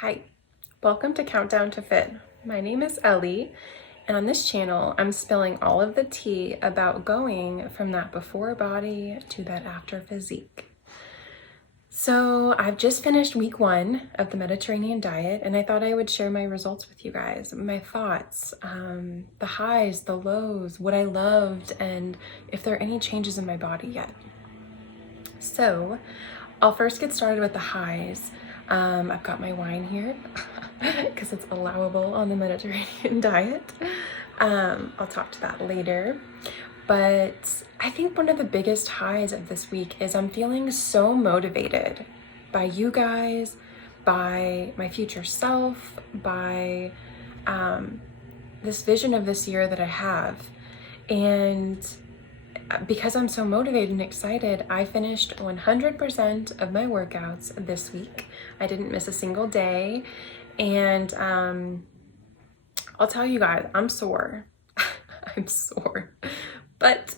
Hi, welcome to Countdown to Fit. My name is Ellie, and on this channel, I'm spilling all of the tea about going from that before body to that after physique. So I've just finished week 1 of the Mediterranean diet, and I thought I would share my results with you guys, my thoughts, the highs, the lows, what I loved, and if there are any changes in my body yet. So I'll first get started with the highs. I've got my wine here because it's allowable on the Mediterranean diet. I'll talk to that later. But I think one of the biggest highs of this week is I'm feeling so motivated by you guys, by my future self, by this vision of this year that I have. And because I'm so motivated and excited, I finished 100% of my workouts this week. I didn't miss a single day. And I'll tell you guys, I'm sore. I'm sore. But,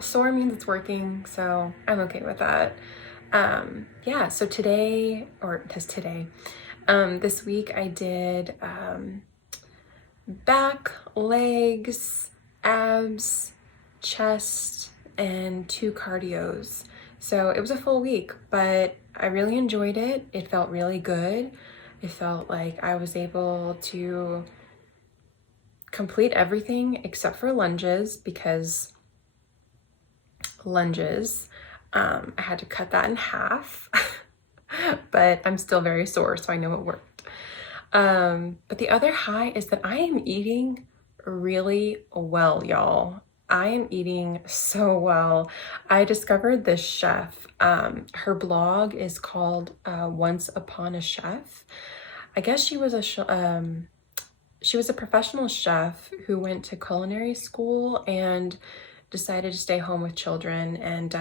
sore means it's working, so I'm okay with that. Yeah, so this week I did back, legs, abs, chest, and 2 cardios. So it was a full week, but I really enjoyed it. It felt really good. It felt like I was able to complete everything except for lunges, because lunges, I had to cut that in half, but I'm still very sore, so I know it worked. But the other high is that I am eating really well, y'all. I am eating so well. I discovered this chef. Her blog is called Once Upon a Chef. I guess she was a professional chef who went to culinary school and decided to stay home with children and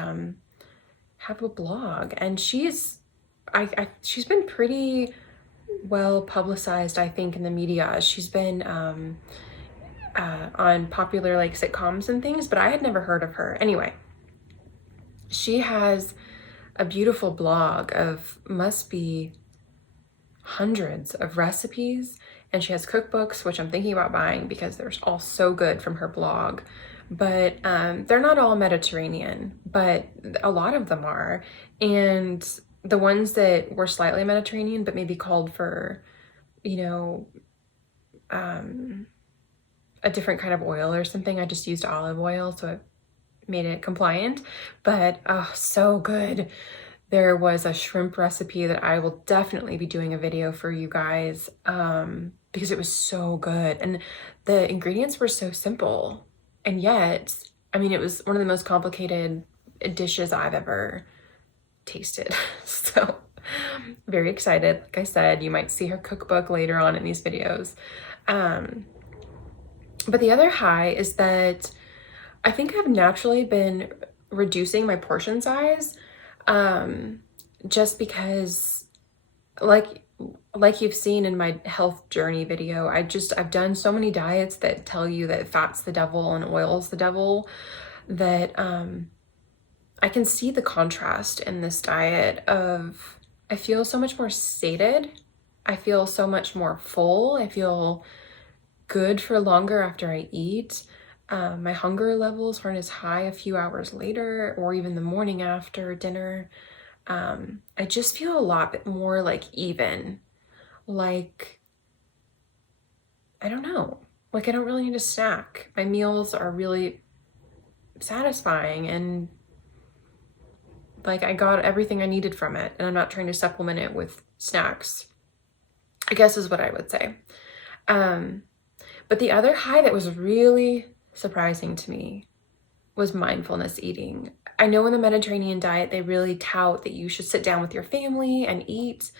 have a blog. And she's been pretty well publicized, I think, in the media. She's been on popular sitcoms and things, but I had never heard of her. Anyway, she has a beautiful blog of must be hundreds of recipes, and she has cookbooks, which I'm thinking about buying because they're all so good from her blog. But they're not all Mediterranean, but a lot of them are. And the ones that were slightly Mediterranean, but maybe called for, a different kind of oil or something. I just used olive oil, so it made it compliant, but oh, so good. There was a shrimp recipe that I will definitely be doing a video for you guys because it was so good. And the ingredients were so simple. And yet, it was one of the most complicated dishes I've ever tasted. So very excited. Like I said, you might see her cookbook later on in these videos. But the other high is that I think I've naturally been reducing my portion size, just because like you've seen in my health journey video, I've done so many diets that tell you that fat's the devil and oil's the devil, that I can see the contrast in this diet of I feel so much more sated. I feel so much more full. I feel good for longer after I eat. My hunger levels weren't as high a few hours later or even the morning after dinner. I just feel a lot bit more even. I don't know. I don't really need a snack. My meals are really satisfying, and I got everything I needed from it, and I'm not trying to supplement it with snacks, I guess is what I would say. But the other high that was really surprising to me was mindfulness eating. I know in the Mediterranean diet, they really tout that you should sit down with your family and eat,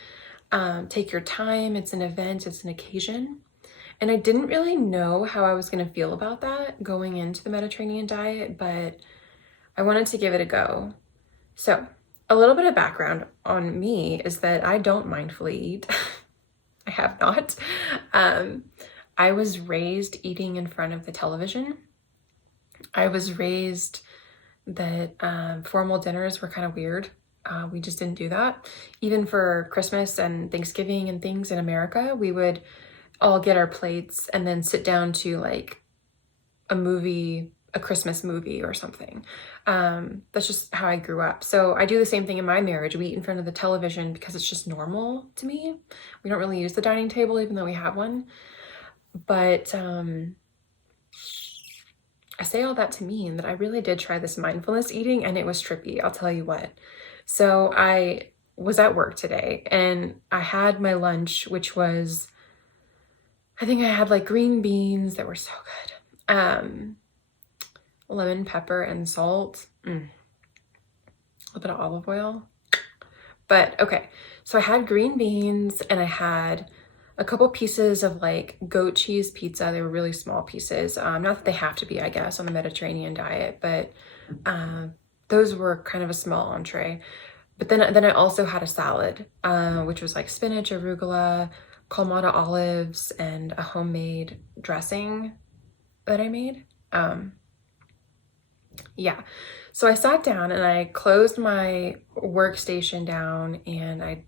take your time. It's an event, it's an occasion. And I didn't really know how I was going to feel about that going into the Mediterranean diet, but I wanted to give it a go. So a little bit of background on me is that I don't mindfully eat. I have not. I was raised eating in front of the television. I was raised that formal dinners were kind of weird. We just didn't do that. Even for Christmas and Thanksgiving and things in America, we would all get our plates and then sit down to like a movie, a Christmas movie or something. That's just how I grew up. So I do the same thing in my marriage. We eat in front of the television because it's just normal to me. We don't really use the dining table, even though we have one. But I say all that to mean that I really did try this mindfulness eating, and it was trippy, I'll tell you what. So I was at work today and I had my lunch, which was, I think I had like green beans that were so good. Lemon, pepper, and salt. A little bit of olive oil. But okay, so I had green beans and I had a couple pieces of like goat cheese pizza. They were really small pieces. Not that they have to be, I guess, on the Mediterranean diet, but those were kind of a small entree. But then I also had a salad, which was like spinach, arugula, Kalamata olives, and a homemade dressing that I made. Yeah, so I sat down and I closed my workstation down and I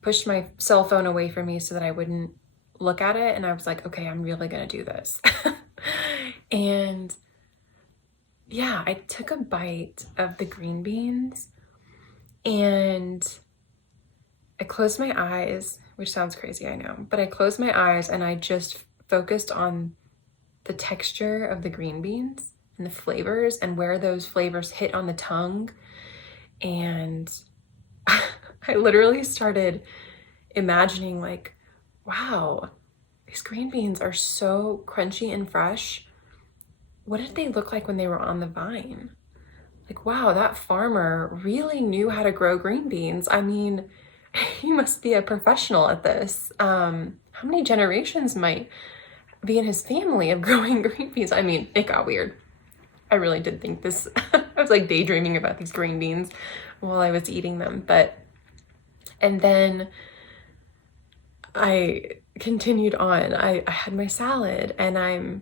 pushed my cell phone away from me so that I wouldn't look at it. And I was like, okay, I'm really gonna do this. And yeah, I took a bite of the green beans and I closed my eyes, which sounds crazy, I know, but I closed my eyes and I just focused on the texture of the green beans and the flavors and where those flavors hit on the tongue. And I literally started imagining like, wow, these green beans are so crunchy and fresh. What did they look like when they were on the vine? Like, wow, that farmer really knew how to grow green beans. I mean, he must be a professional at this. How many generations might be in his family of growing green beans? I mean, it got weird. I really did think this. I was like daydreaming about these green beans while I was eating them. And then I continued on. I had my salad and I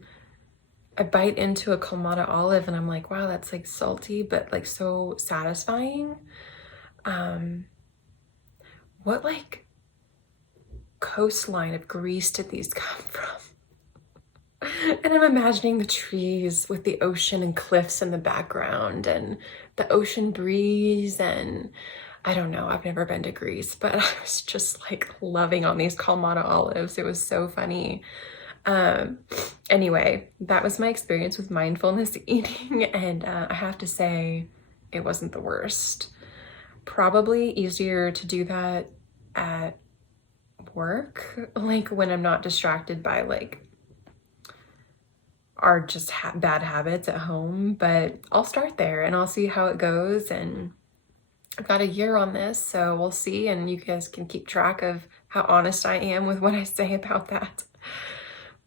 bite into a Kalamata olive and I'm like, wow, that's like salty, but like so satisfying. What like coastline of Greece did these come from? And I'm imagining the trees with the ocean and cliffs in the background and the ocean breeze. And I don't know, I've never been to Greece, but I was just like loving on these Kalamata olives. It was so funny. Anyway, that was my experience with mindfulness eating. And I have to say, it wasn't the worst. Probably easier to do that at work, like when I'm not distracted by like are just bad habits at home, but I'll start there and I'll see how it goes. And I've got a year on this, so we'll see. And you guys can keep track of how honest I am with what I say about that.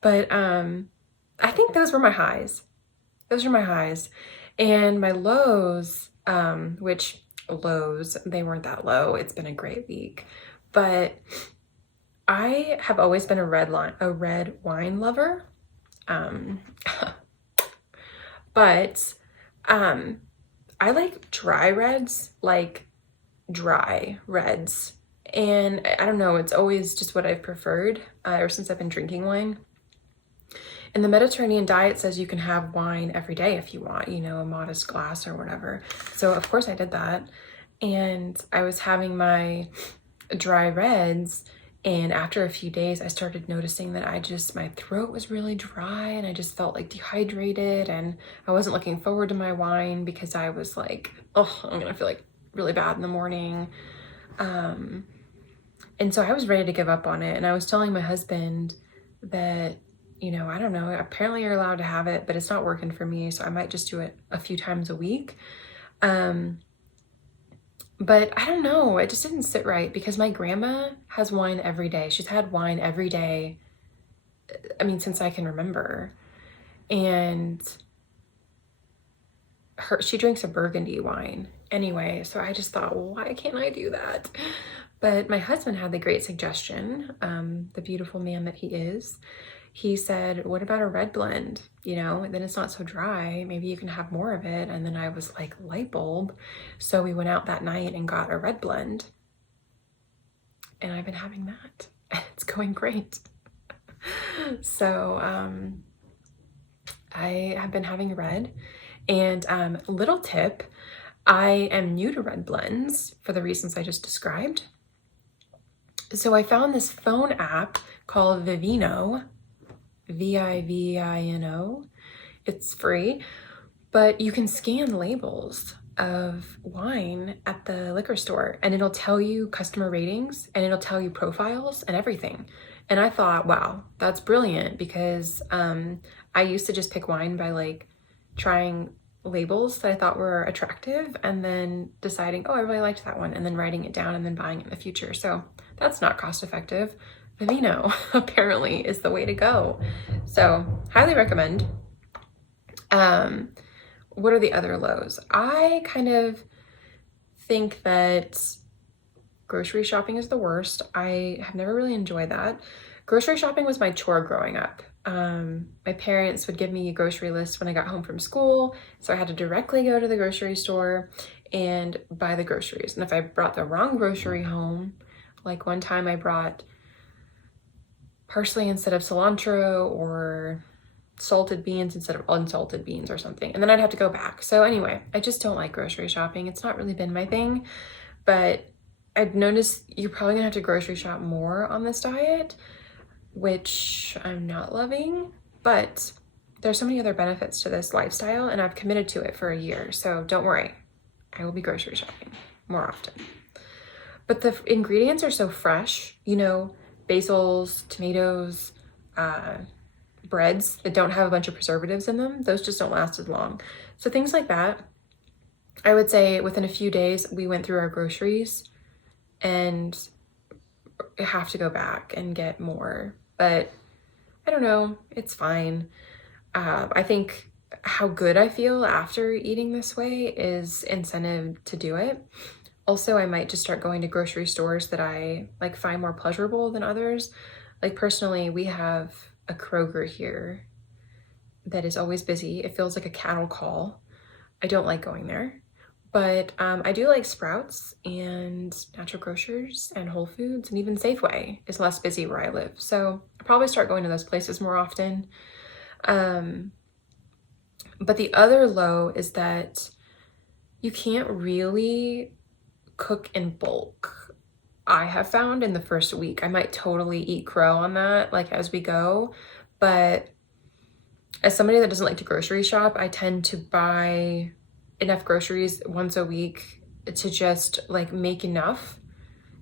But I think those were my highs. Those are my highs. And my lows, which lows, they weren't that low. It's been a great week. But I have always been a red wine lover. But I like dry reds, like dry reds. And I don't know, it's always just what I've preferred ever since I've been drinking wine. And the Mediterranean diet says you can have wine every day if you want, you know, a modest glass or whatever. So of course I did that. And I was having my dry reds. And after a few days, I started noticing that my throat was really dry and I just felt like dehydrated and I wasn't looking forward to my wine because I was like, oh, I'm gonna feel like really bad in the morning. And so I was ready to give up on it. And I was telling my husband that, you know, I don't know, apparently you're allowed to have it, but it's not working for me. So I might just do it a few times a week. But I don't know, it just didn't sit right because my grandma has wine every day. She's had wine every day, I mean, since I can remember. And she drinks a Burgundy wine anyway. So I just thought, well, why can't I do that? But my husband had the great suggestion, the beautiful man that he is. he said, what about a red blend? You know, then it's not so dry. Maybe you can have more of it. And then I was like, light bulb. So we went out that night and got a red blend. And I've been having that. And it's going great. So I have been having red. And little tip, I am new to red blends for the reasons I just described. So I found this phone app called Vivino, Vivino. It's free, but you can scan labels of wine at the liquor store and it'll tell you customer ratings and it'll tell you profiles and everything. And I thought, wow, that's brilliant, because I used to just pick wine by like trying labels that I thought were attractive and then deciding, oh, I really liked that one, and then writing it down and then buying it in the future. So that's not cost effective. Vivino apparently is the way to go. So highly recommend. What are the other lows? I kind of think that grocery shopping is the worst. I have never really enjoyed that. Grocery shopping was my chore growing up. My parents would give me a grocery list when I got home from school, so I had to directly go to the grocery store and buy the groceries. And if I brought the wrong grocery home, like one time I brought parsley instead of cilantro, or salted beans instead of unsalted beans or something, and then I'd have to go back. So anyway, I just don't like grocery shopping. It's not really been my thing, but I've noticed you're probably gonna have to grocery shop more on this diet, which I'm not loving, but there's so many other benefits to this lifestyle and I've committed to it for a year. So don't worry, I will be grocery shopping more often. But the ingredients are so fresh, you know, basils, tomatoes, breads that don't have a bunch of preservatives in them. Those just don't last as long. So things like that, I would say within a few days, we went through our groceries and have to go back and get more. But I don't know, it's fine. I think how good I feel after eating this way is incentive to do it. Also, I might just start going to grocery stores that I like find more pleasurable than others. Like personally, we have a Kroger here that is always busy. It feels like a cattle call. I don't like going there. But I do like Sprouts and Natural Grocers and Whole Foods, and even Safeway is less busy where I live. So I'll probably start going to those places more often. But the other low is that you can't really cook in bulk. I have found in the first week, I might totally eat crow on that, like as we go. But as somebody that doesn't like to grocery shop, I tend to buy enough groceries once a week to just like make enough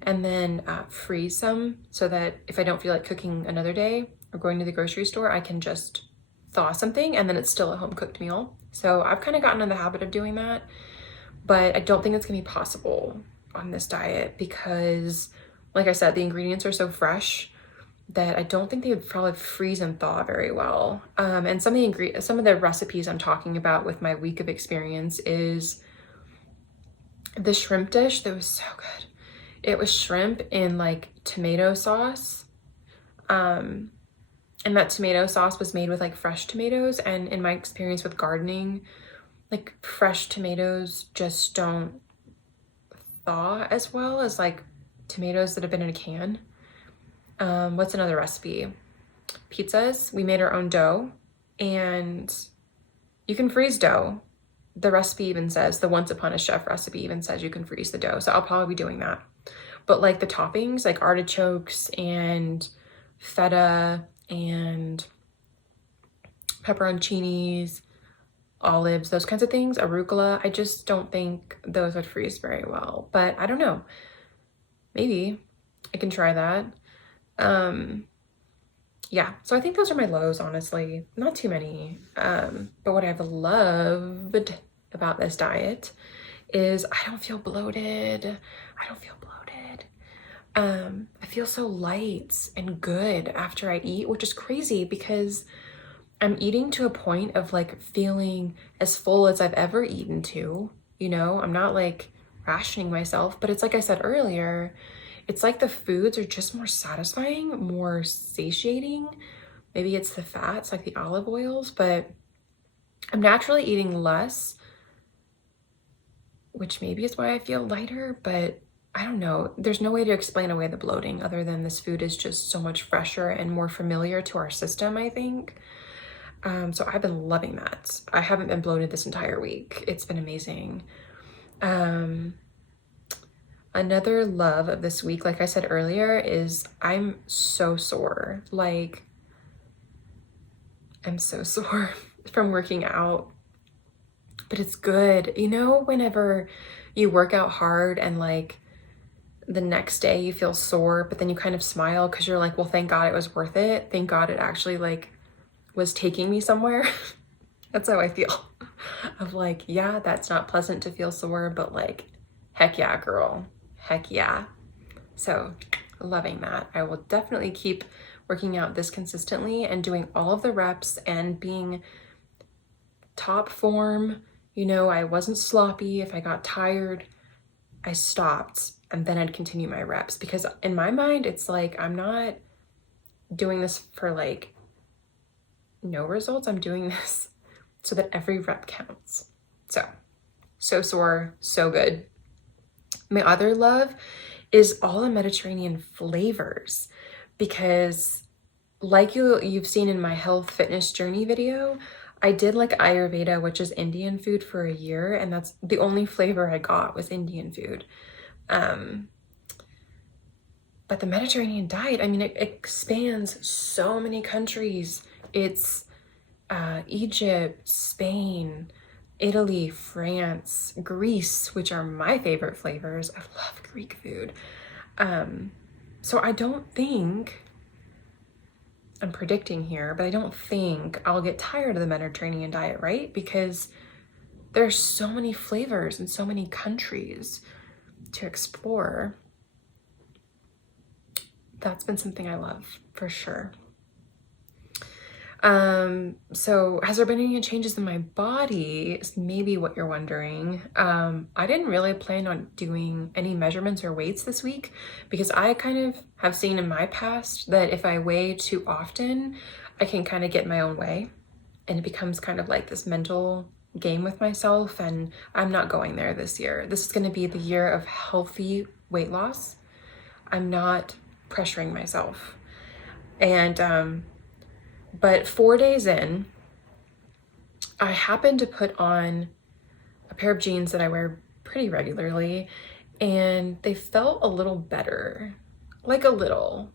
and then freeze some, so that if I don't feel like cooking another day or going to the grocery store, I can just thaw something and then it's still a home cooked meal. So I've kind of gotten in the habit of doing that, but I don't think it's gonna be possible on this diet because, like I said, the ingredients are so fresh that I don't think they would probably freeze and thaw very well. And some of the recipes I'm talking about with my week of experience is the shrimp dish that was so good. It was shrimp in like tomato sauce. And that tomato sauce was made with like fresh tomatoes. And in my experience with gardening, like fresh tomatoes just don't thaw as well as like tomatoes that have been in a can. What's another recipe? Pizzas. We made our own dough, and you can freeze dough. The recipe even says, the Once Upon a Chef recipe even says you can freeze the dough. So I'll probably be doing that. But like the toppings, like artichokes and feta and pepperoncinis, olives, those kinds of things, arugula, I just don't think those would freeze very well. But I don't know. Maybe I can try that. Yeah, so I think those are my lows, honestly. Not too many. But what I've loved about this diet is I don't feel bloated. I don't feel bloated. I feel so light and good after I eat, which is crazy because I'm eating to a point of like feeling as full as I've ever eaten to, you know? I'm not like rationing myself, but it's like I said earlier, it's like the foods are just more satisfying, more satiating, maybe it's the fats, like the olive oils, but I'm naturally eating less, which maybe is why I feel lighter, but I don't know. There's no way to explain away the bloating other than this food is just so much fresher and more familiar to our system, I think. So I've been loving that. I haven't been bloated this entire week. It's been amazing. Another love of this week, like I said earlier, is I'm so sore. Like, I'm so sore from working out, but it's good. You know, whenever you work out hard and like the next day you feel sore, but then you kind of smile because you're like, well, thank God it was worth it. Thank God it actually like was taking me somewhere. That's how I feel. Of like, yeah, that's not pleasant to feel sore, but like, heck yeah, girl. Heck yeah. So loving that. I will definitely keep working out this consistently and doing all of the reps and being top form. You know, I wasn't sloppy. If I got tired, I stopped and then I'd continue my reps, because in my mind, it's like, I'm not doing this for like no results. I'm doing this so that every rep counts. So sore, so good. My other love is all the Mediterranean flavors, because like you've seen in my health fitness journey video, I did like Ayurveda, which is Indian food, for a year, and that's the only flavor I got was Indian food. But the Mediterranean diet, I mean, it expands so many countries. It's Egypt, Spain, Italy, France, Greece, which are my favorite flavors. I love Greek food. So I don't think, I'm predicting here, but I don't think I'll get tired of the Mediterranean diet, right? Because there's so many flavors and so many countries to explore. That's been something I love for sure. So has there been any changes in my body? Is maybe what you're wondering. I didn't really plan on doing any measurements or weights this week, because I kind of have seen in my past that if I weigh too often, I can kind of get in my own way and it becomes kind of like this mental game with myself, and I'm not going there this year. This is going to be the year of healthy weight loss. I'm not pressuring myself. And but 4 days in, I happened to put on a pair of jeans that I wear pretty regularly, and they felt a little better, like a little,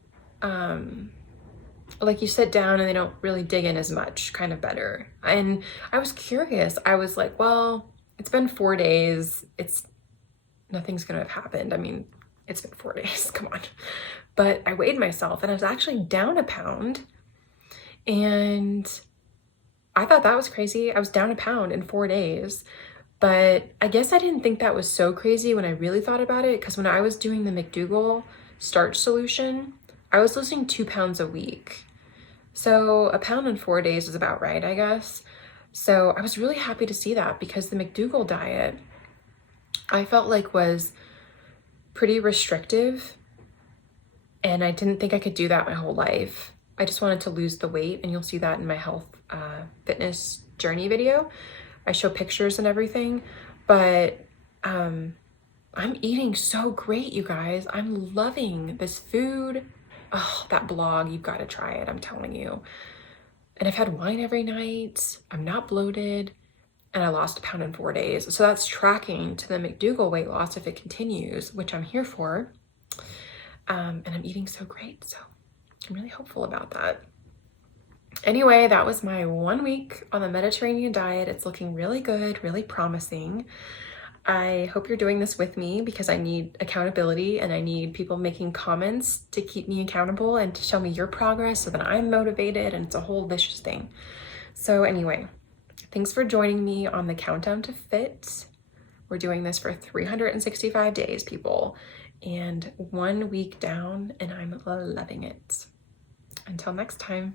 like you sit down and they don't really dig in as much, kind of better. And I was curious. I was like, well, it's been 4 days. Nothing's gonna have happened. I mean, it's been 4 days, come on. But I weighed myself and I was actually down a pound. And I thought that was crazy. I was down a pound in 4 days, but I guess I didn't think that was so crazy when I really thought about it, because when I was doing the McDougall starch solution, I was losing 2 pounds a week. So a pound in 4 days is about right, I guess. So I was really happy to see that, because the McDougall diet, I felt like was pretty restrictive, and I didn't think I could do that my whole life. I just wanted to lose the weight, and you'll see that in my health fitness journey video. I show pictures and everything, but I'm eating so great, you guys. I'm loving this food. Oh, that blog, you've got to try it, I'm telling you. And I've had wine every night. I'm not bloated, and I lost a pound in 4 days. So that's tracking to the McDougall weight loss if it continues, which I'm here for. And I'm eating so great, so I'm really hopeful about that. Anyway, that was my 1 week on the Mediterranean diet. It's looking really good, really promising. I hope you're doing this with me, because I need accountability and I need people making comments to keep me accountable and to show me your progress so that I'm motivated, and it's a whole vicious thing. So anyway, thanks for joining me on the Countdown to Fit. We're doing this for 365 days, people, and 1 week down, and I'm loving it. Until next time.